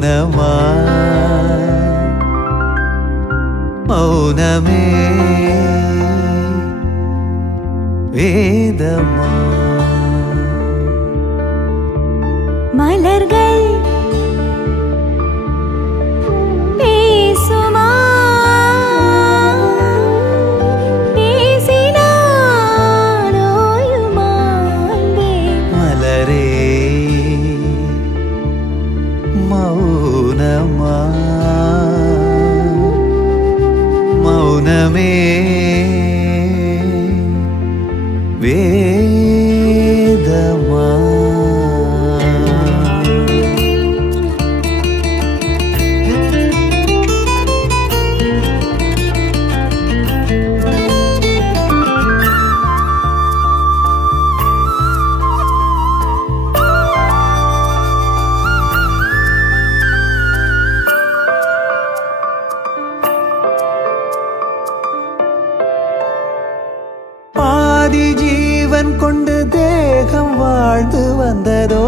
மௌனமா மௌனமே வேதமா மலர்கள் பேசுமா பேசினாலோயுமா மலரே மௌனமா மௌனமே வேதமா ஆதி ஜீவன் கொண்டு தேகம் வாழ்ந்து வந்ததோ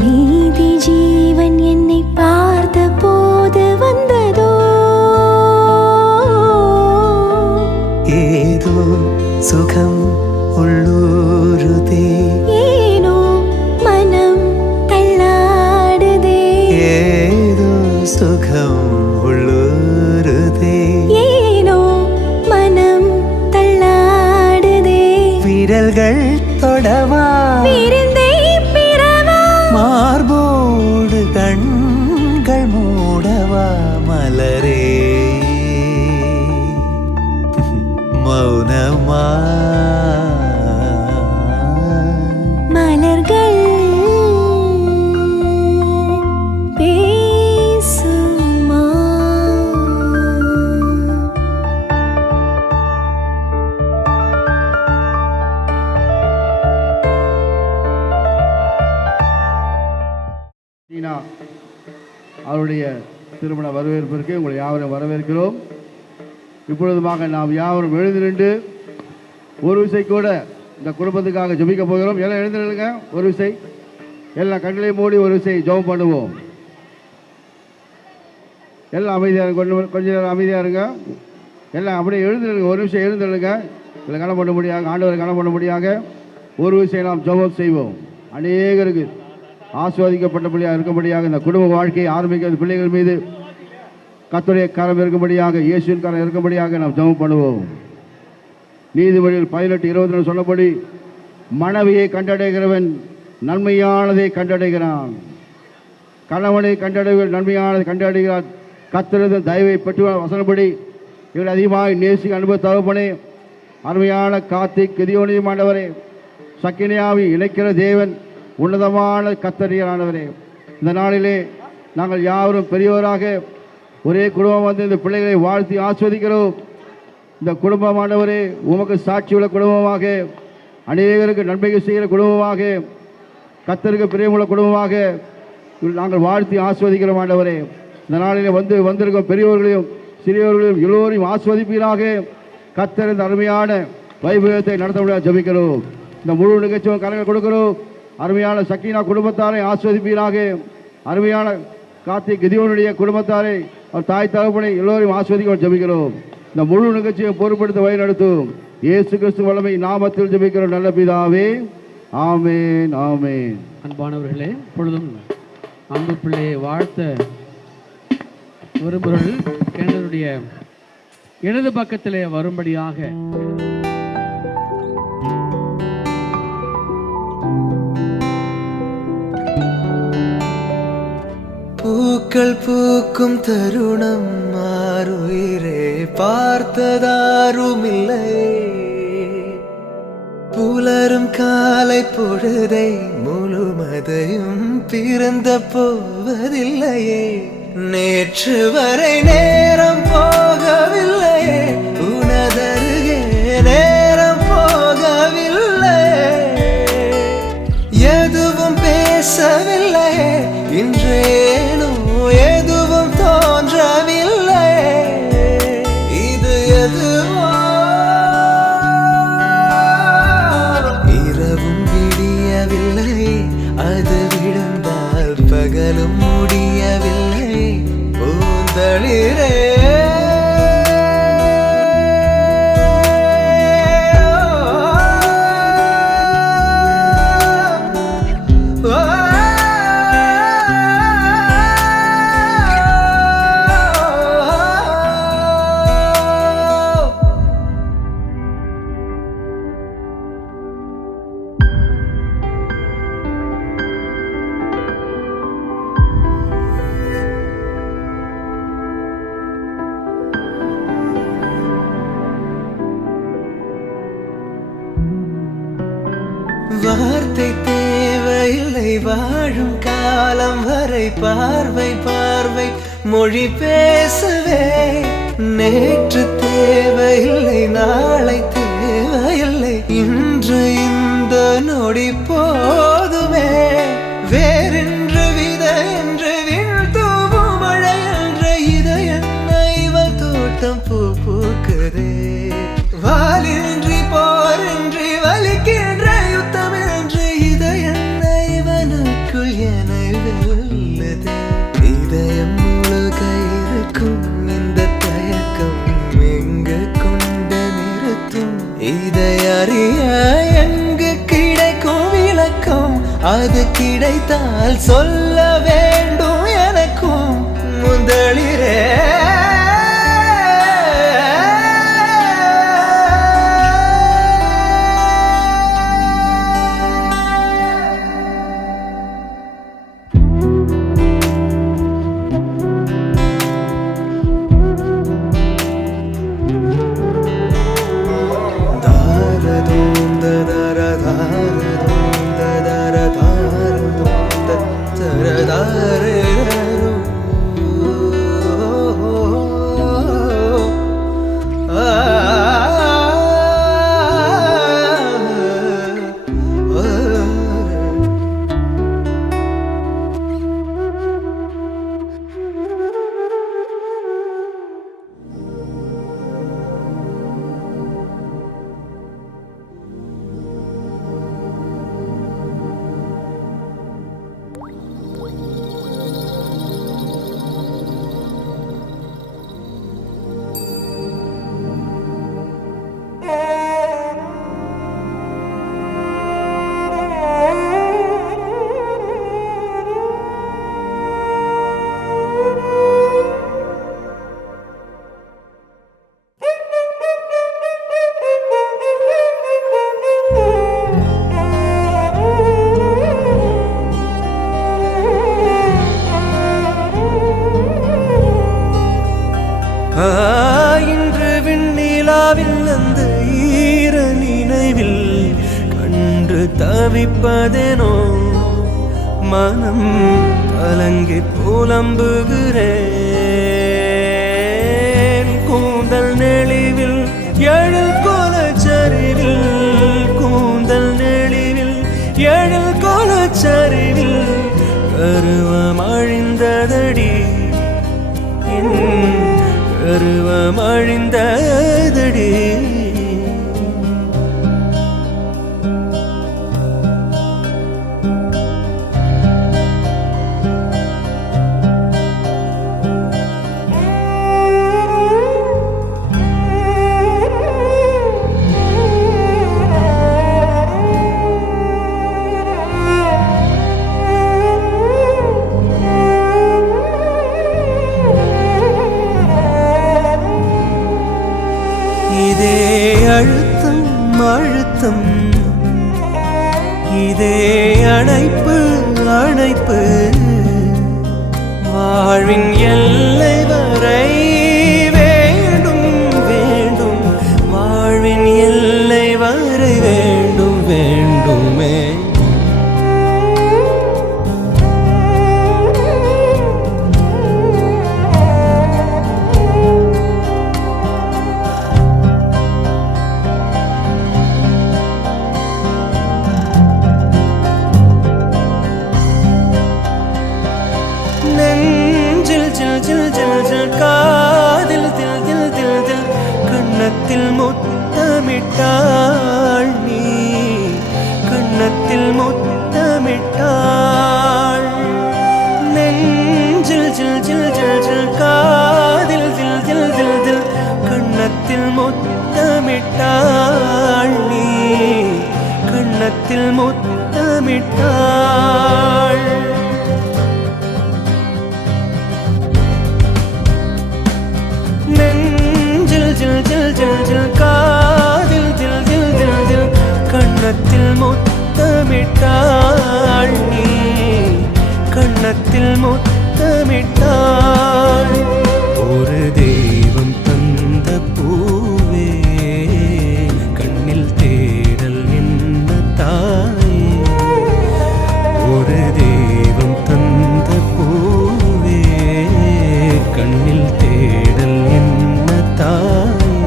நீதி ஜீவன் என்னை பார்த்த போது வந்ததோ ஏதோ சுகம் உள்ளூருதே ஏனோ மனம் தள்ளாடுதே ஏதோ சுகம் உள்ளூருதே ஏனோ மனம் தள்ளாடுதே விரல்கள் தொடவா விருந்தை பிறவா மார்போடு கண்கள் மூடவா மலரே மௌனமா மலர்கள் பேசுமா சீனா அவருடைய திருமண வரவேற்பிற்கு உங்களை யாவரும் வரவேற்கிறோம். இப்பொழுதுமாக நாம் யாவரும் எழுந்து நின்று ஒரு விசை கூட இந்த குடும்பத்துக்காக ஜெபிக்க போகிறோம். எல்லாம் எழுந்து நில்லுங்க. ஒரு விசை எல்லாம் கண்களை மூடி ஒரு விசை ஜெபம் பண்ணுவோம். எல்லாம் அமைதியாக கொஞ்ச நேரம் அமைதியாக இருங்க. எல்லாம் அப்படியே எழுந்து நில்லுங்க. ஒரு விஷயம் எழுந்து நில்லுங்க. இல்லை கணம் பண்ண முடியாது, ஆண்டவரை கணம் பண்ண முடியாத ஒரு விஷயம் நாம் ஜெபம் செய்வோம். அநேகருக்கு ஆஸ்வாதிக்கப்பட்டபடியாக இருக்கும்படியாக இந்த குடும்ப வாழ்க்கையை ஆரம்பிக்கிற பிள்ளைகள் மீது கர்த்தருடைய கரம் இருக்கும்படியாக, இயேசுவின் கரம் இருக்கும்படியாக நாம் ஜெபம் பண்ணுவோம். நீதிமொழியில் 18:20 சொன்னபடி மனைவியை கண்டடைகிறவன் நன்மையானதை கண்டடைகிறான், கணவனை கண்டடைவன் நன்மையானதை கண்டடைகிறார். கர்த்தரது தயவை பெற்று வசனப்படி இவர் அதிகமாக நேசிக்க அனுபவ தகப்பனே, அருமையான கார்த்திக் கிதியோனியும் ஆண்டவரே, சக்கினியாவை இணைக்கிற தேவன், உன்னதமான கர்த்தரானவரே, இந்த நாளிலே நாங்கள் யாவரும் பெரியவராக ஒரே குடும்பம் வந்து இந்த பிள்ளைகளை வாழ்த்தி ஆஸ்வதிக்கிறோம். இந்த குடும்பமானவரே உமக்கு சாட்சியுள்ள குடும்பமாக, அநேகருக்கு நன்மைகள் செய்கிற குடும்பமாக, கர்த்தருக்கு பிரியமுள்ள குடும்பமாக நாங்கள் வாழ்த்தி ஆஸ்வதிக்கிறோம். ஆண்டவரே, இந்த நாளிலே வந்திருக்கும் பெரியவர்களையும் சிறியவர்களையும் எல்லோரையும் ஆஸ்வதிப்பீராக. கர்த்தர் இந்த அருமையான வைபவத்தை நடத்த முடியாது ஜெபிக்கிறோம். இந்த முழு நிகழ்ச்சியும் கரங்கள் கொடுக்கிறோம். அருமையான சக்கீனா குடும்பத்தாரை ஆஸ்வதிப்பீராக. அருமையான கார்த்திக் கிதியோனுடைய குடும்பத்தாரை, அவர் தாய் தகப்பனை எல்லோரையும் ஆஸ்வதிக்க ஜெபிக்கிறோம். இந்த முழு நிகழ்ச்சியை பொறுப்படுத்த வழி நடத்தும் இயேசு கிறிஸ்து வல்லமை நாமத்தில் ஜெபிக்கிறோம் நல்ல பிதாவே, ஆமென் ஆமென். அன்பானவர்களே, பொழுதும் அன்பு பிள்ளையை வாழ்த்த விரும்புகிறவர்கள் கேண்டருடைய இடது பக்கத்திலே வரும்படியாக பூக்கள் பூக்கும் தருணம் மாறுயிரே பார்த்ததாருமில்லை, புலரும் காலை பொழுதை முழுமதையும் பிறந்த போவதில்லையே, நேற்று வரை நேரம் போகவில்லையே, உனதருகே நேரம் போகவில்லை, எதுவும் பேசவில்லையே, இன்றேனோ எதுவும் தோன்றவில்லை, இது எதுவோ இரவும் விடியவில்லை, முதலிரே வார்த்தை தேவையில்லை வாழும் காலம் வரை பார்வை பார்வை மொழி பேசவே நேற்று தேவையில்லை நாளை தேவையில்லை இன்று இந்த நொடி போதுமே வேறென்று வித என்று வீழ்த்தூவும் மழை என்ற இதயன்ன இவள் தோட்டம் பூ பூக்குதே வாலின்றி போரின்றி வலிக்கின்ற யுத்தம் என்று இதயன்ன இவனுக்குள் என வெல்லுதே இதயம் முழுக இருக்கும் இந்த தயக்கம் எங்கு கொண்டு நிறுத்தும் இதை அறிய எங்கு கிடைக்கும் விளக்கம் அது கிடைத்தால் சொல்ல வேண்டும் எனக்கும் முதலிரே இன்று விண்ணிலாவில் அந்த ஈர நினைவில் கண்டு தவிப்பதேனோ மனம் கலங்கி புலம்புகிறேன் கூந்தல் நெளிவில் எழில் கோலச்சரிவில் கூந்தல் நெளிவில் எழில் கோலச்சரிவில் கருவம் அழிந்ததடி கருவம் அழிந்ததடி இதே அழுத்தம் அழுத்தம் இதே அணைப்பு அணைப்பு வாழ்வின் எல்லை வரை வேண்டும் வேண்டும் வாழ்வின் எல்லை வரை வேண்டும் வேண்டுமே காதில் தில் தில் தில் தில் கண்ணத்தில் முத்தமிட்டாள் நீ கண்ணத்தில் முத்தமிட்டாள் நெஞ்சில் ஜில் ஜில் ஜில் ஜில் முத்தமிட்டாள் நீ கண்ணத்தில் முத்தமிட்டாள் நெஞ்சில் ஜில் ஜில் ஜில் ஜில் காதில் ஜில் ஜில் ஜில் ஜில் கண்ணத்தில் முத்தமிட்டாள் நீ கண்ணத்தில் முத்தமிட்டாள் ஒரு தெய்வம் தந்த பூவே கண்ணில் தேடல் என்ன தாயே ஒரு தெய்வம் தந்த பூவே கண்ணில் தேடல் என்ன தாயே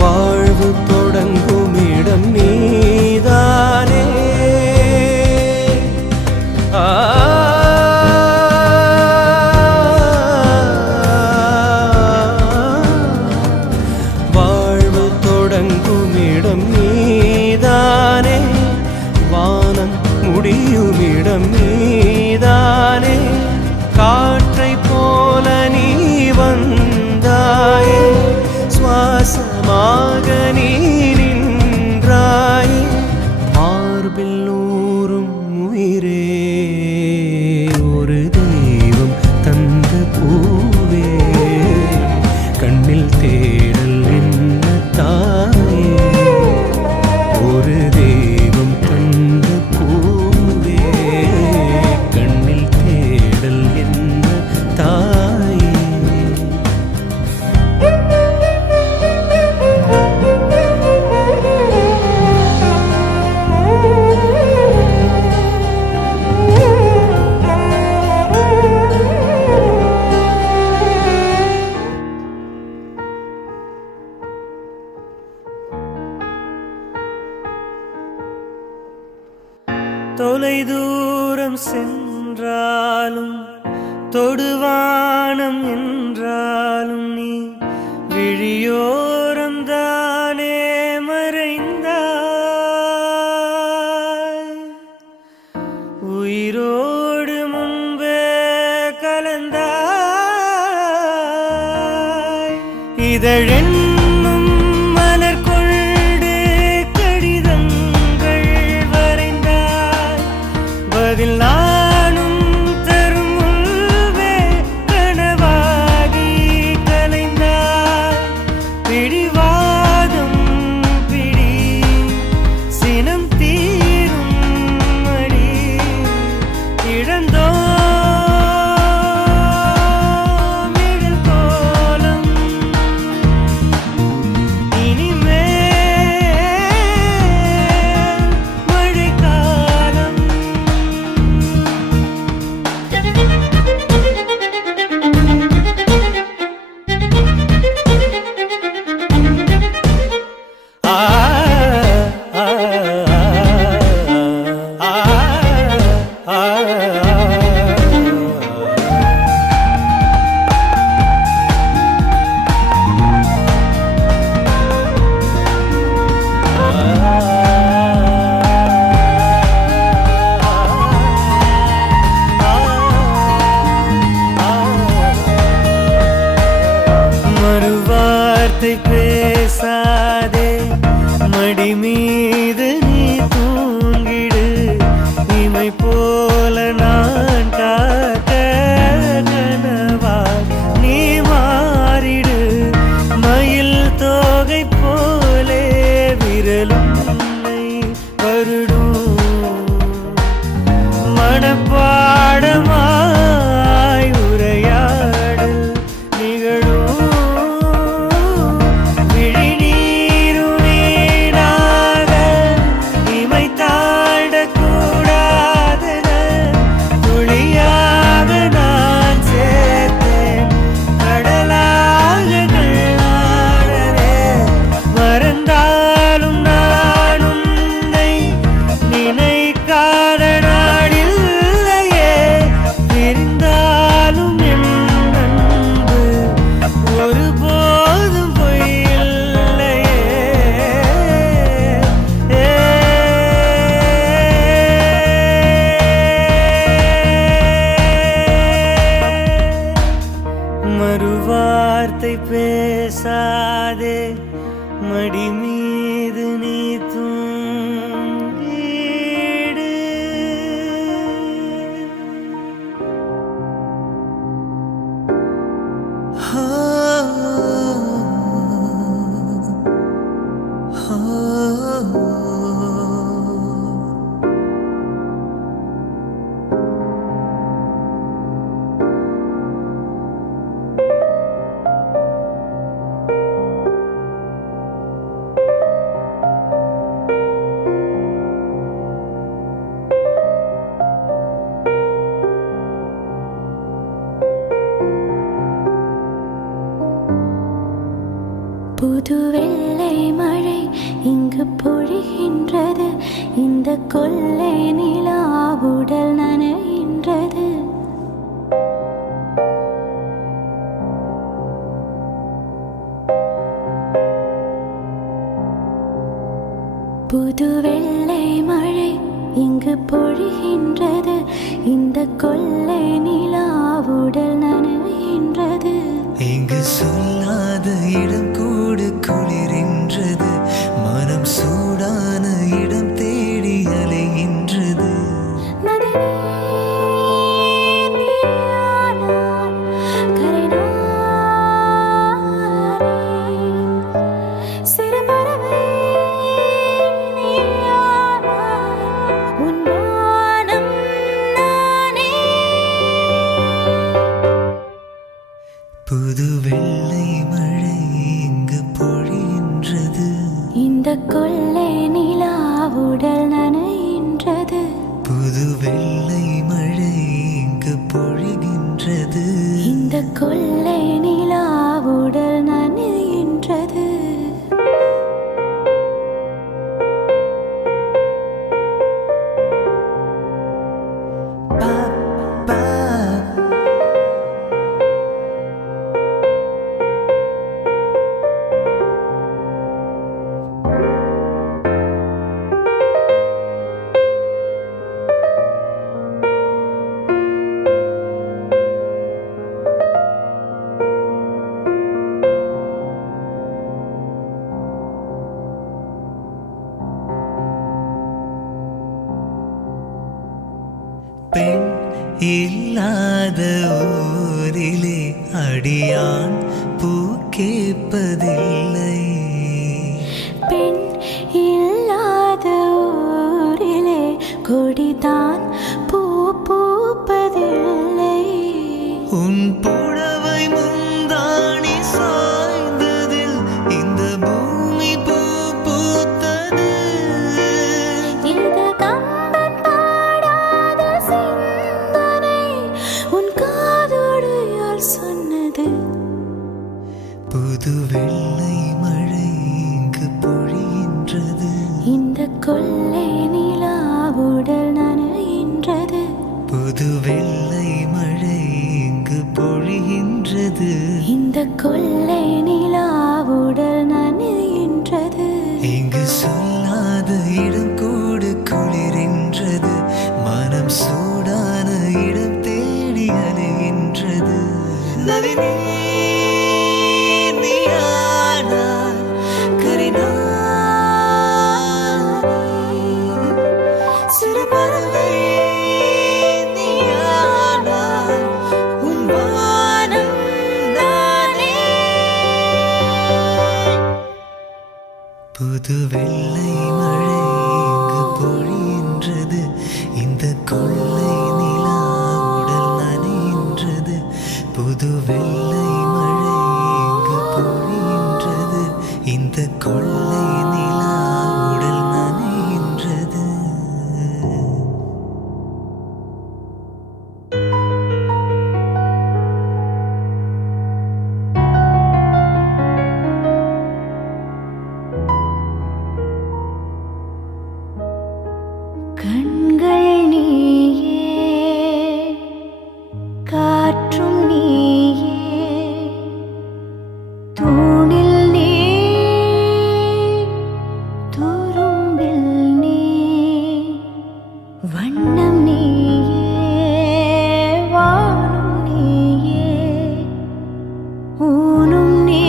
வாழ்வு தொடங்கும் இடம் நீதானே வாழ்வு தொடங்கும் இடம் நீதானே வானம் முடியும் இடம் நீதானே காற்றை போல நீ வந்தாயே சுவாசமாக நீ நின்றாயே மார்பில் ஊறும் உயிரே ஒரு தெய்வம் தந்த பூவே கண்ணில் தேடல் என்ன தாயே ஒரு தெய்வம் தந்த பூவே கண்ணில் தேடல் என்ன தாயே தொலை தூரம் சென்றாலும் தொடுவானம் என்றாலும் நீ விழியோரம் தானே மறைந்தாய் உயிரோடு முன்பே கலந்தாய் இதழென்னும் மலர் கொண்டு கடிதங்கள் வரைந்தாய் பதில் நானும் தரும் முன்பே கனவாகி கலைந்தாய் பிடிவாதம் பிடி சினம் தீரும் மடி இழந்தோம் நிழல் கோலம் இனிமேல் மழைக்காலம் ஆ ஆ ஆ மறுவார்த்தை பேசாதே மடி மீது நீ தூங்கிடு இமை போல நான் காக்க கனவா நீ மாறிடு மயில் தோகை போலே விரலும் உன்னை வருடும் மனப்பாடமாய் உரையாடல் நிகழும் விழிநீரும் நீராக இமை தாண்டக்கூடாதென துளியாக நான் சேர்த்தேன் கடலாக கண்ணாடனே மறந்தாலும் நான் உன்னை நினைக்காத நாடில்லையே பிரிந்தாலும் என் அன்பு ஒருபோதும் பொய்யில்லையே மறுவார்த்தை பேசாதே மடி மீது நீ தூங்கிடு. புது வெள்ளை மழை இங்கு பொழிகின்றது, இந்த கொள்ளை நிலா உடல் நனைகின்றது. புது வெள்ளை மழை இங்கு பொழிகின்றது, இந்த கொள்ளை நிலா உடல் நனைகின்றது. இங்கு சொல்லாத இடம் கூடு குளிரின்றது, மனம் சூடான இடம் தேடி அலைகின்றது. புது வெள்ளை மழை இங்கு பொழிகின்றது, இந்த கொள்ளை நிலா உடல் நனைகின்றது. புது வெள்ளை மழை இங்கு பொழிகின்றது, இந்த கொள்ளை நிலா உடல் நனைகின்றது. பெண் இல்லாத ஊரிலே அடியான் பூ கேட்பதில்லை. பெண் இல்லாத ஊரிலே கொடிதான் பூ பூப்பதில்லை. உன் புடவை முந்தாணி சாய்ந்ததில் இந்த பூமி பூ பூத்தது. இது கம்பன் பாடாத சிந்தனை, உன் காதோடு யார் சொன்னது? புது வெள்ளை மழை இங்கு பொழிகின்றது, இந்த கொள்ளை நிலா உடல் நனைகின்றது. புது வெள்ளை மழை இங்கு பொழிகின்றது, இந்த கொள்ளை நிலா உடல் நனைகின்றது. இங்கு சொல்லாத இடம் கூடு குளிரின்றது, மனம் சூடான இடம் தேடி அலைகின்றது. நளினி நீயானாய் கரிநாய், சிறு பறவை நீயானாய், உன் வானம் நானே. புது வெள்ளை மழை இங்கு பொழிகின்றது, இந்த கொள்ளை நிலா உடல் நனைகின்றது. புது வெள்ளை மழை இங்கு பொழிகின்றது, இந்த கொள்ளை நிலா உடல் நனைகின்றது. கண்கள் நீயே, காற்றும் நீயே, தூணில் நீ, துரும்பில் நீ, வண்ணம் நீயே, வானும் நீயே, ஊனும் நீ,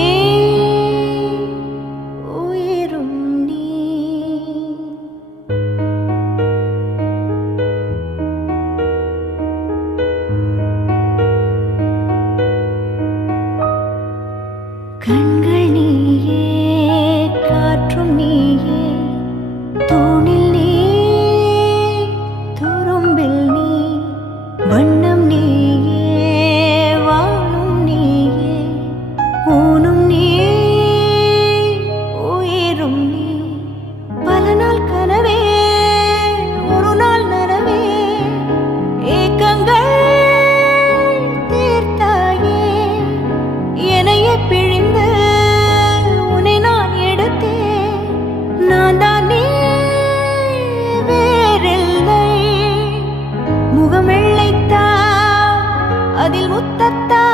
முத்தத்தா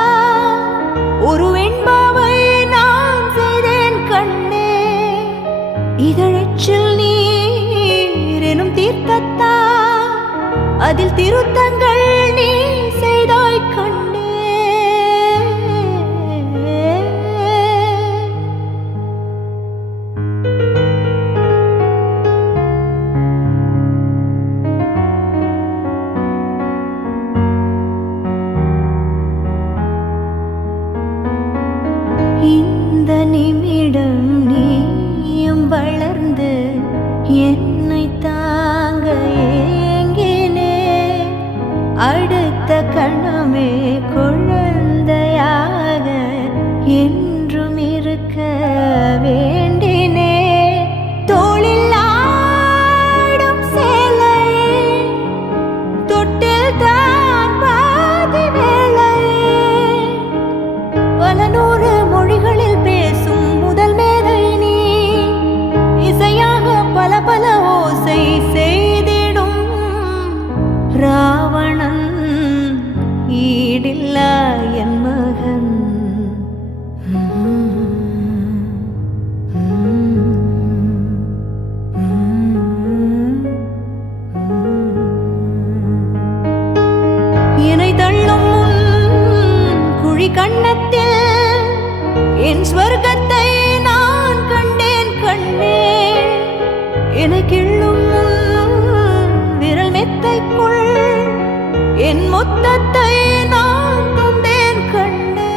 ஒரு வெண்பாவை நான் செய்தேன் கண்ணே. இதழச்சில் நீர் எனும் தீர்த்தத்தா அதில் திருத்தங்கள் நீ செய்தாய் கண்ணே. இந்த நிமிடம் நீயும் வளர்ந்து என்னை தாங்க ஏங்கினே. அடுத்த கணமே குழந்தையாக என்றும் இருக்க வேண்டினே. தோளில் ஆடும் சேலை தொட்டில் தான் பாதி வேலை. பல நூறு மொழிகளில் பேசும் முதல் மேதை நீ. இசையாக பல பல ஓசை செய்திடும் ராவணன் ஈடில்லா என் மகன். என்னை தள்ளும் குழி கண்ணத்தில் என் ஸ்வர்க்கத்தை நான் கண்டேன் கண்ணே. என்னை கிள்ளும் விரல் மெத்தைக்குள் என் மொத்தத்தை நான் தந்தேன் கண்ணே.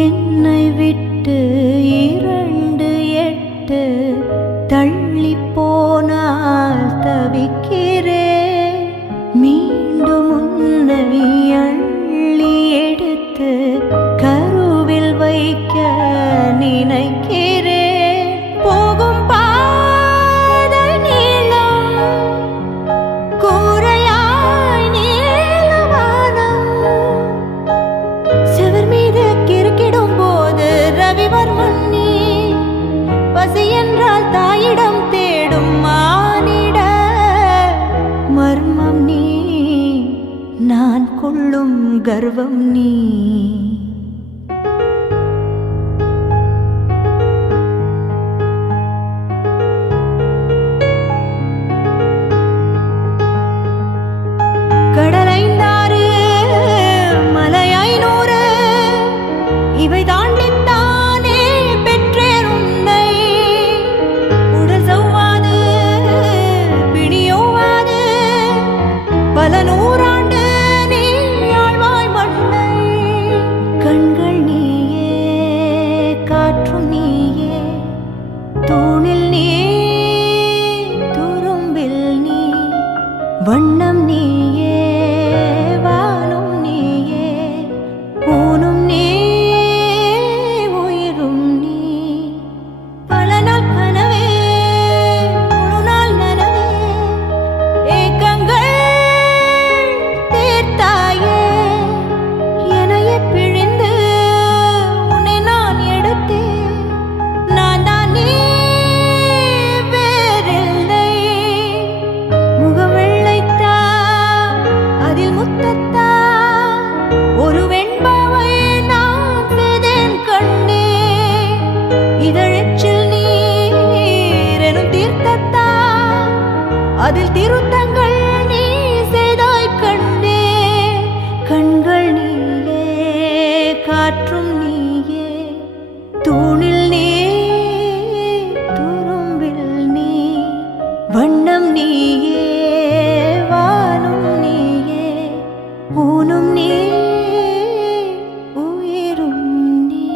என்னை விட்டு 2 தள்ளி போனால் தவிக்கிறேன். மீண்டும் உன்னை அள்ளி எடுத்து கருவில் வைக்க நினைக்கிறேன். போகும் பாதை நீளம் கூரையாய் நீளவானம். செவர் மீது கிறுக்கிடும் போது ரவிவர்மன் நீ. பசி என்றால் தாயிடம் தேடும் மானிட மர்மம் நீ. நான் கொள்ளும் கர்வம் நீ. கடலைந்தாறு மலை 500 இவை தாண்டித்தானே பெற்றேன் உன்னை. உடல் சவ்வாது பிணியோவாது பல நூறாண்டு நீ ஆழ்வாய் மண்ணை. கண்கள் நீயே காற்றும் நீயே தூணில் நீ துரும்பில் நீ. வண்ணம் நீயே வானும் நீயே ஊனும் நீ உயிரும் நீ. பல நாள் கனவே ஒரு நாள் நனவே ஏக்கங்கள் தீர்த்தாயே. என்னையே பிழிந்து உன்னை நான் எடுத்தேன். நான் தான் நீ வேறில்லை. முகம் வெள்ளைத்தா அதில் முத்தத்தா ஒரு வெண்பாவை நான் செய்தேன் கண்ணே. இதழச்சில் நீர் எனும் தீர்த்தத்தா அதில் திருத்தங்கள் நீ செய்தாய் கண்ணே. கண்கள் நீயே காற்றும் நீயே தூணில் நீ துரும்பில் நீ. வண்ணம் நீயே வானும் நீயே ஊனும் நீ உயிரும் நீ.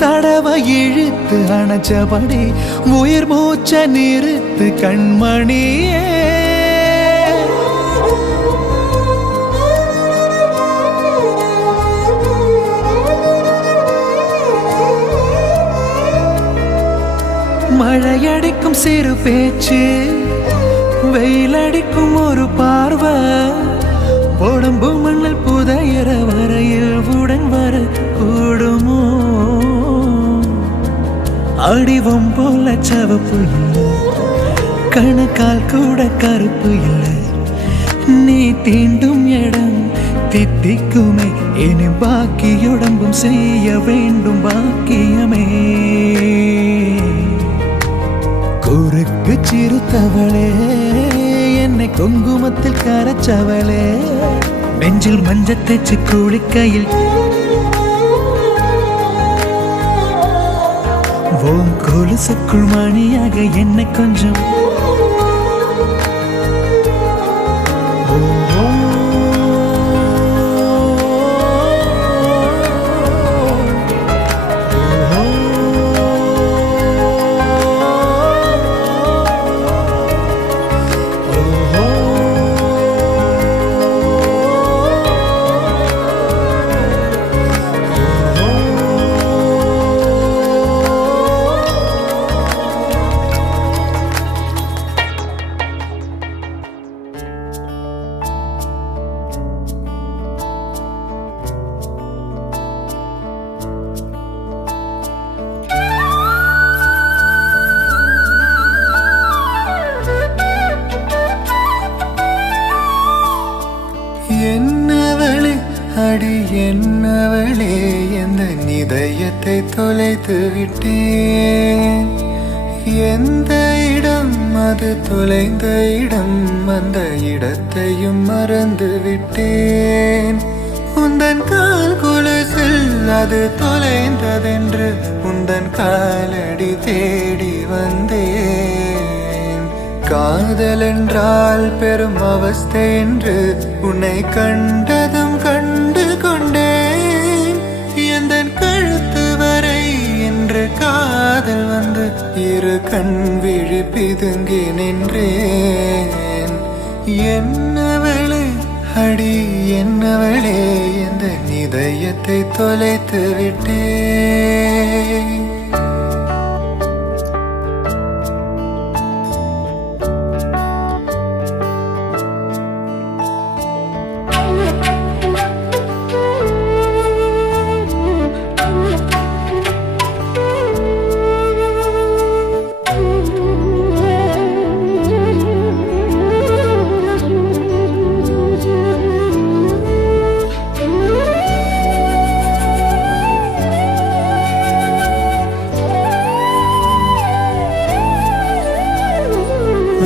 தடவை இழுத்து அணைச்சபடி உயிர் மூச்ச நிறுத்து கண்மணியே. மழையடிக்கும் சிறு பேச்சு, வெயிலடிக்கும் ஒரு பார்வை, உடம்பு மண்ணில் புதையற வரையில் உடன் வர கூடுமோ? அடிவம் போல சவப்பு இல்லை, கணுக்கால் கூட கருப்பு இல்லை. நீ தீண்டும் இடம் தித்திக்குமே, இனி பாக்கி உடம்பும் செய்ய வேண்டும் பாக்கியமே. குறுக்கு சிறுத்தவளே, என்னை குங்குமத்தில் கரைச்சவளே, நெஞ்சில் மஞ்சள் தேச்சு குளிக்கையில் ஓம் கொலுசுக்குள் மணியாக என்னை கொஞ்சம் என்னவளே அடி என்னவளே, எந்த இதயத்தை தொலைத்து விட்டேன். எந்த இடம் அது தொலைந்த இடம், அந்த இடத்தையும் மறந்து விட்டேன். உந்தன் கால் கொலுசில் அது தொலைந்ததென்று உந்தன் காலடி தேடி வந்தேன். காதல் என்றால் பெரும் அவஸ்தை என்று உன்னை கண்டதும் கண்டு கொண்டேன். எந்தன் கழுத்து வரை என்று காதல் வந்து இரு கண் விழி பிதுங்கி நின்றேன். என்னவளே அடி என்னவளே, எந்த இதயத்தை தொலைத்து விட்டேன்.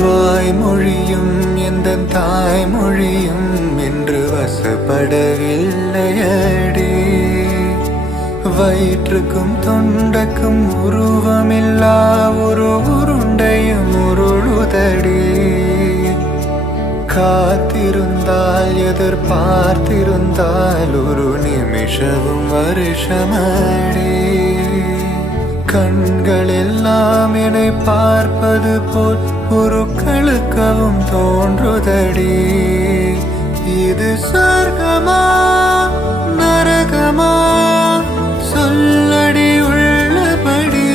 வாய்மொழியும் எந்த தாய்மொழியும் என்று வசப்படவில்லையடி. வயிற்றுக்கும் தொண்டக்கும் உருவமில்லா ஒரு உருண்டையும் உருளுதடி. காத்திருந்தால் எதிர்பார்த்திருந்தால் ஒரு நிமிஷமும் வருஷமடி. கண்கள் எல்லாம் என்னை பார்ப்பது போல் ஒரு கழுக்கவும் தோன்றுதடி. இது சொர்க்கமா நரகமா சொல்லடி உள்ளபடி.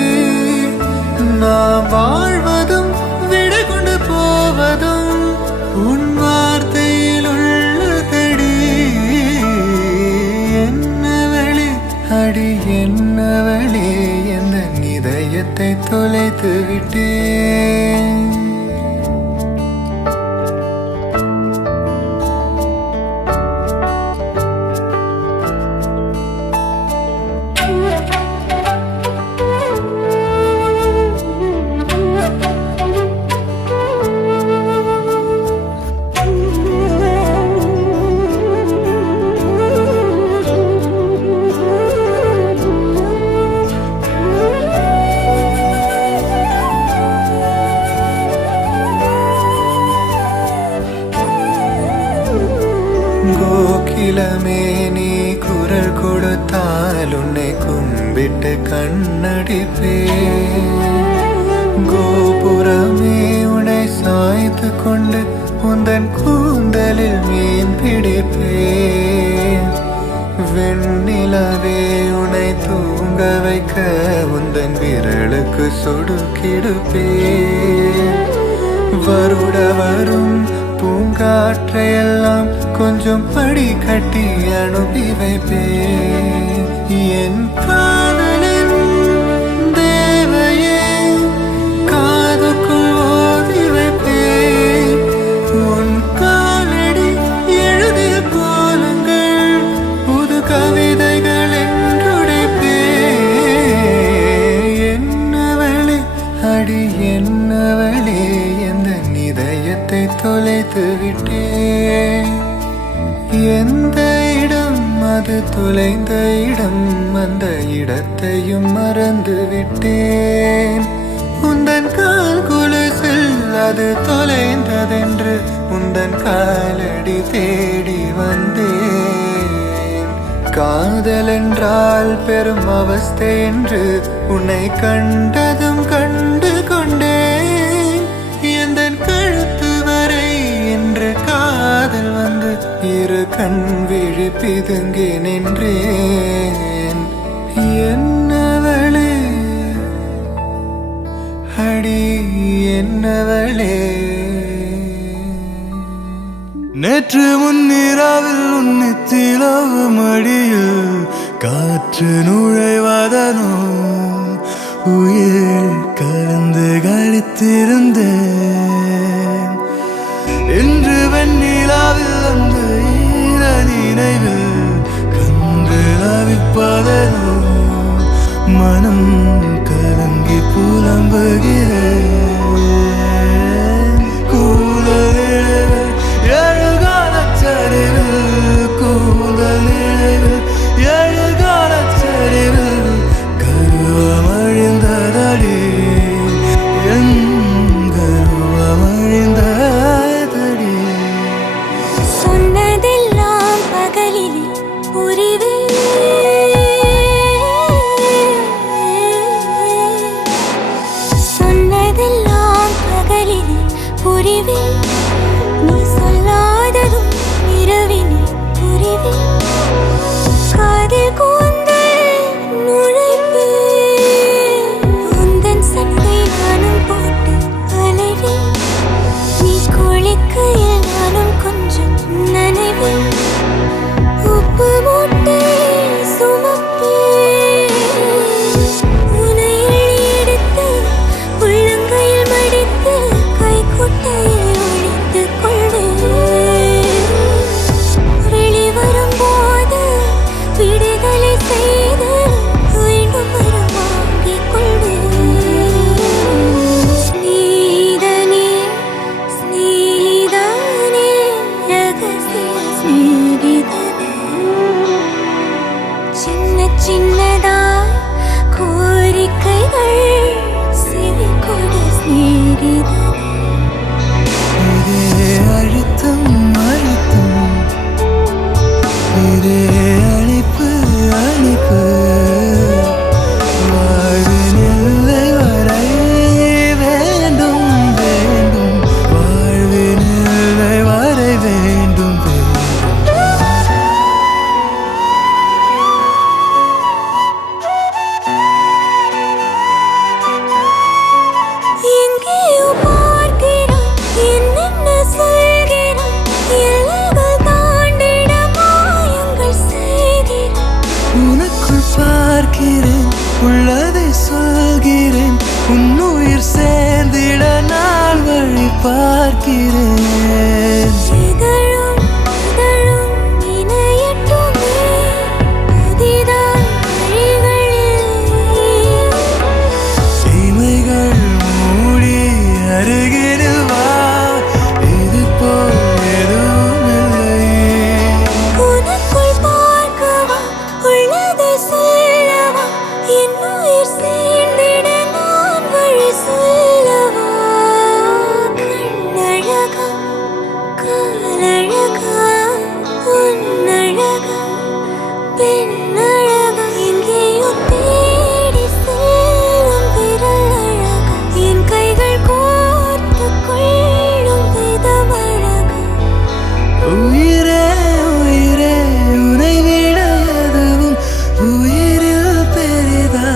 நான் வாழ்வதும் விடை கொண்டு போவதும் உன் வார்த்தையில் உள்ளதடி. என்னவளே அடி என்னவளே, எந்த இதயத்தை தொலைத்து விட்டேன். கோகிலமே நீ குரல் கொடுத்தால் உன்னை கும்பிட்டு கண்ணடிப்பேன். கோபுரமே உன்னை சாய்த்து கொண்டு உந்தன் கூந்தலில் மீன் பிடிப்பேன். வெண்ணிலவே உன்னை தூங்க வைக்க உந்தன் விரலுக்கு சொடுக்கிடுப்பேன். வருட வரும் பூங்காற்றையெல்லாம் கொஞ்சம் படி கட்டி அனுப்பி வைப்பேன். என் காதலின் தேவையே காதுக்குள் ஓதி வைப்பேன். உன் காலடி எழுதிய கோலங்கள் புது கவிதைகள் என்றுடைப்பேன். என்னவளே அடி என்னவளே எந்த இதயத்தை தொலைத்து விட்டேன். எந்த இடம் அது தொலைந்த இடம், அந்த இடத்தையும் மறந்து விட்டேன். உந்தன் கால் கொலுசில் அது தொலைந்ததென்று உந்தன் காலடி தேடி வந்தேன். காதல் என்றால் பெரும் அவஸ்தை என்று உன்னை கண்டதும் கண்டு கொண்டேன். எந்தன் கழுத்து வரை என்று காதல் வந்து இரு கண் விழி பிதுங்கி நின்றேன். என்னவளே அடி என்னவளே. நேற்று முன்னிரவில் உன்னித்திலவு மடியில் காற்று நுழைவதனோ உயிர் கலந்து கழித்திருந்தேன். இன்று வெண்ணிலாவில் அந்த ஈர நினைவில் கன்று அவிப்பதனோ மனம் கலங்கி புலம்புகிறேன். கூதலில் எழுகாலச்சரிவில் கூதலில் எழுகாலச்சரிவில் கருவமழிந்ததடி என் கருவமழிந்ததடி. சொன்னதெல்லாம் பகலில் புரிவே சொன்னதெல்லாம் பகலில் புரிவே. நீ சொல்லாததும் இரவினில் புரிவே. காதில் கூந்தல் நுழைவே. உந்தன் சட்டை நானும் போட்டு அலைவேன். நீ குளிக்கையில் நானும் கொஞ்சம் நனைவேன். உப்பு மூட்டை சுமப்பேன். உன்னை எடுத்து உள்ளங்கையில் மடித்து கைக்குட்டையில் ஒழித்துக் கொள்வேன். வெளிவரும்போது விடுதலை செய்து வேண்டும் வரம் வாங்கிக் கொள்வேன். ஸ்நேகிதனே ஸ்நேகிதனே ரகசிய ஸ்நேகிதனே. சின்ன சின்னதாய் கோரிக்கைகள் செவி கொடு ஸ்நேகிதனே. இதே அழுத்தம் அழுத்தம் இதே அழைப்பு அழைப்பு வாழ்வின் எல்லை வரை வேண்டும் வேண்டும் வாழ்வின் எல்லை வரை வேண்டும் வேண்டும். எங்கேயோ பார்க்கிறாய் என்னென்ன சொல்கிறாய். எல்லைகள் தாண்டிட மாயங்கள் செய்கிறாய். உனக்குள் பார்க்கிறேன் உள்ளதை சொல்கிறேன். உன்னுயிர் சேர்ந்திட நாள் வழி பார்க்கிறேன். இதழும் இதழும் இணையட்டுமே புதிதாய் வழிகளில். இமைகள் மூடி அருகினில் வா. இது போல் எதுவும் இல்லை. உனக்குள் பார்க்கவா உள்ளதை சொல்லவா. என் உயிர் சேர்ந்திட நான் வழி சொல்லவா. கண்ணழகா பெண்ணழகு எங்கேயோ தேடி செல்லும் விரல் அழகு என் கைகள் கோர்த்து கொள்ளும் விதம் அழகு உயிரே உயிரே உனை விட எதுவும் உயிரில் பெரிதாயல்லையடி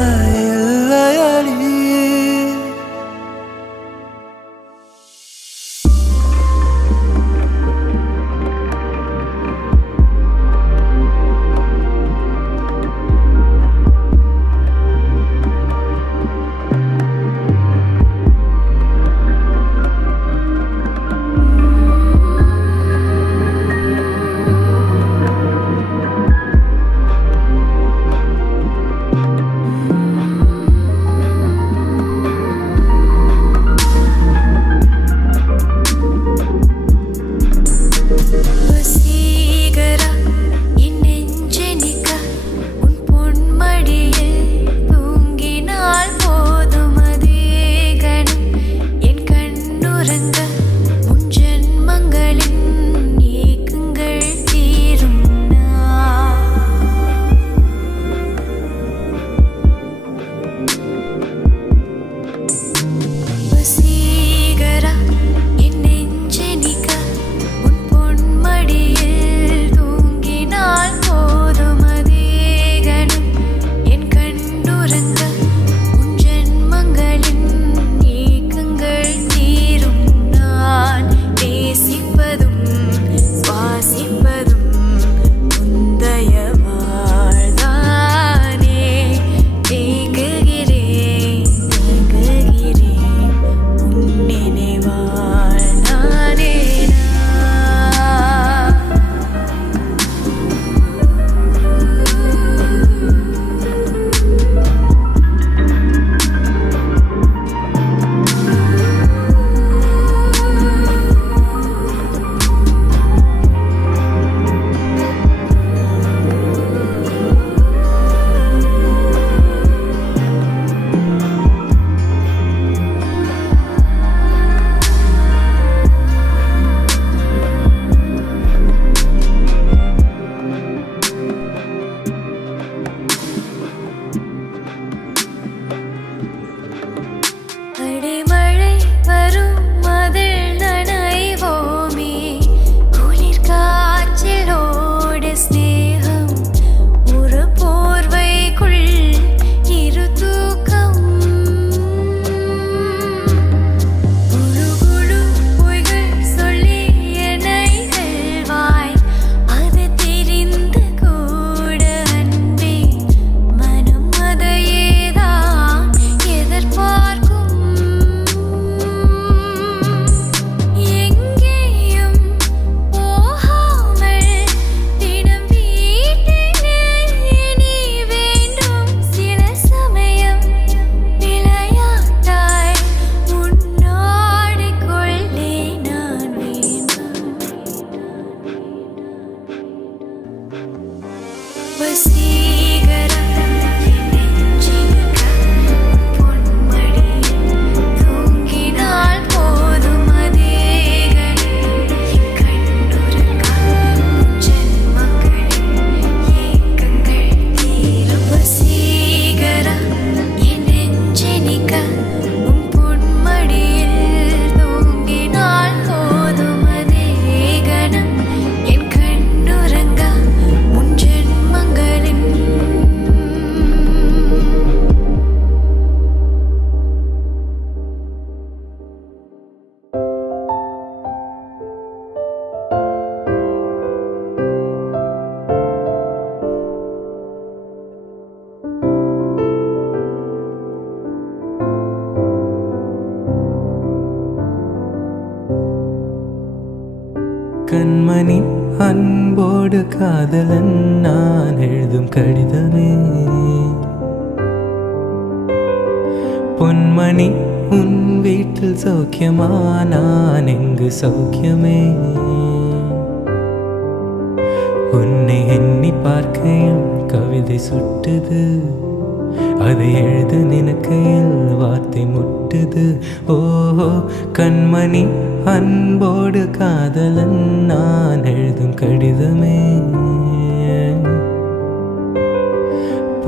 வசீகரா என் நெஞ்செனிக்க உன் பொன்மடியில் தூங்கினால் போதும் அதே கணம் என் கண்ணுறங்க உன் ஜென்மங்களின் ஏக்கங்கள் தீரும் வசீகரா என் நெஞ்செனிக்க உன் பொன்மடியில் தூங்கினால் போதும் அதே கணம் என் கண்ணுறங்க உன் ஜென்மங்களின் ஏக்கங்கள் தீரும் நான் நேசிப்பதும் சுவாசிப்பதும் முந்தைய வாழ்தானே தேங்குகிறேன் தேங்குகிறேன் உன் நினைவால் நானே அடிமழை வரும் அதில் நனைவோமே குளிர் காற்றிலோடு ஸ்நேகம் ஒரு போர்வைக்குள் இரு தூக்கம் குழு குழு பொய்கள் சொல்லி என்னை செல்வாய் அது தெரிந்து கூட அன்பே மனம் அதையேதான் எதிர்பார்க்கும் எங்கேயும் போகாமல் தினம் வீட்டிலே நீ வேண்டும் சில சமயம் விளையாட்டாய் உன்னாடிக்கொள்ளே நான் வேண்டும் வசீகரா என் நெஞ்சினிக்க பொன்மடியில் தூங்கினால் போதும் அதே கணம் என் கண்ணுறங்க உன் ஜென்மங்களின் ஏக்கங்கள் தீரும் வசீகரா என் நெஞ்சினிக்க உன் பொன்மடியில் தூங்கினால் போதும் அதே கணம் என் கண்ணுறங்க உன் ஜென்மங்களின் கண்மணி அன்போடு காதலன் நான் எழுதும் கடிதமே பொன்மணி உன் வீட்டில் சௌக்கியமா நான் எங்கு சௌக்கியமே உன்னை எண்ணி பார்க்கையில் கவிதை சுட்டுது அதை எழுத நினைக்கையில் வார்த்தை முட்டுது ஓஹோ கண்மணி அன்போடு காதலன் நான் எழுதும் கடிதமே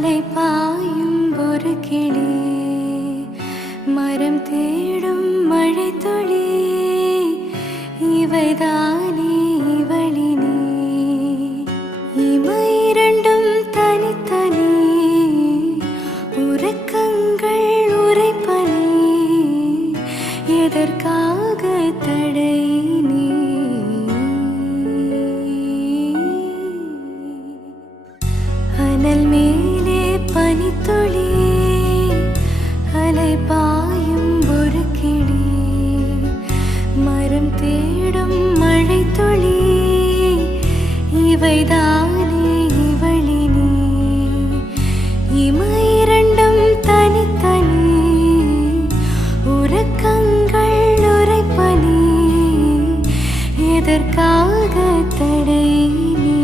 அலை பாயும் ஒரு கிளி மரம் தேடும் மழை துளி இவைதானே இவளினே இமை இரண்டும் தனித்தனி உறக்கங்கள் உரைப்பனே எதற்காக தடை நீ அனல் மேலே பனித்துளி அலை பாயும் ஒரு கிளி மரம் தேடும் மழை துளி இவைதானே இவளினே இமை இரண்டும் தனித்தனி உறக்கங்கள் உரைப்பனே எதற்காக தடை நீ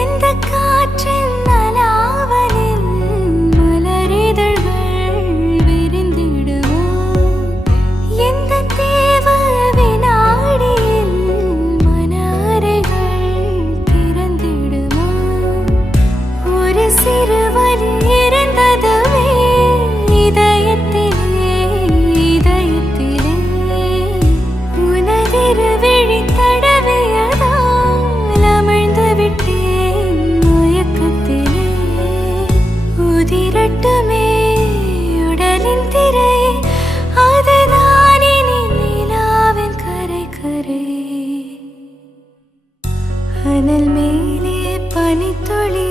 எந்த காற்றின் அலாவலில் மலரிதழ்கள் விரிந்திடுமோ எந்த தேவ வினாடியில் மன அறைகள் திறந்திடுமோ ஒரு சிறு வலி இருந்ததுவே இதயத்திலே இதயத்திலே உனதிரு விழி தடவியதால் அமிழ்ந்து விட்டேன் மயக்கத்திலே உதிரட்டுமே உடலின் திரை அதுதான் இனி நிலாவின் கரை கரை அனல் மேலே பனித்துளி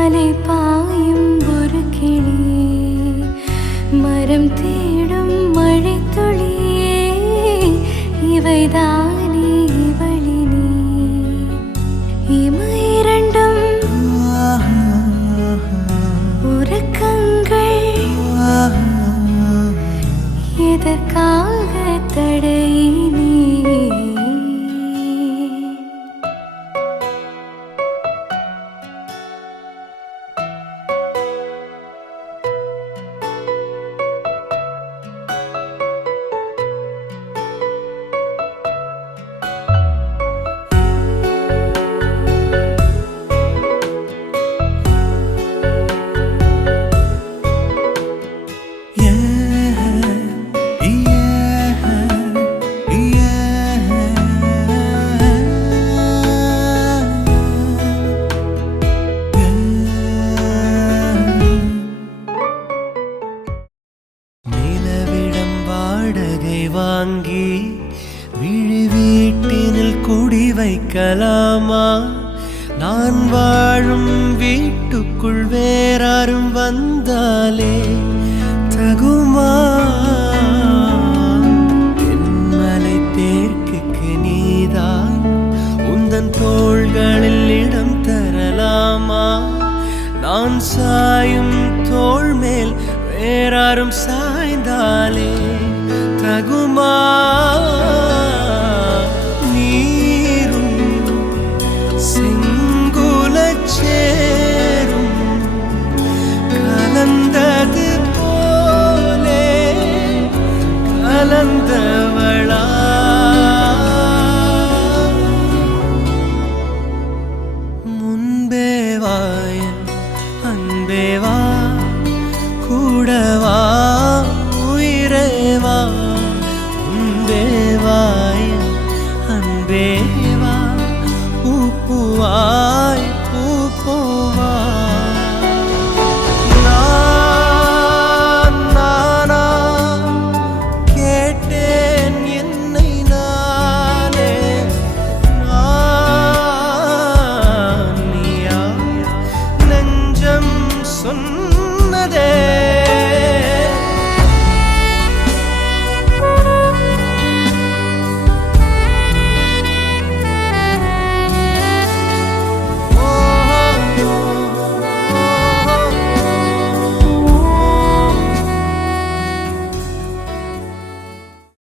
அலை பாயும் ஒரு கிளி மரம் தேடும் மழை துளி இவைதானே இவளினே இமை இரண்டும் உறக்கங்கள் எதற்காக தடை நீ நிலவிடம் வாடகை வாங்கி விழி வீட்டினில் குடி வைக்கலாமா நான் வாழும் வீட்டுக்குள் வேறாரும் வந்தாலே தகுமா தென்மலை தேர்க்குக்கு நீதான் உந்தன் தோள்களில் இடம் தரலாமா நான் சாயும் தோள் மேல் வேறாரும் சாய்ந்தாலே தகுமா நீரும் செங்குலச் சேரும் கலந்தது போலே கலந்தவளா முன்பே வாயன் அன்பேவா கூடவா உயிரேவா முன்பே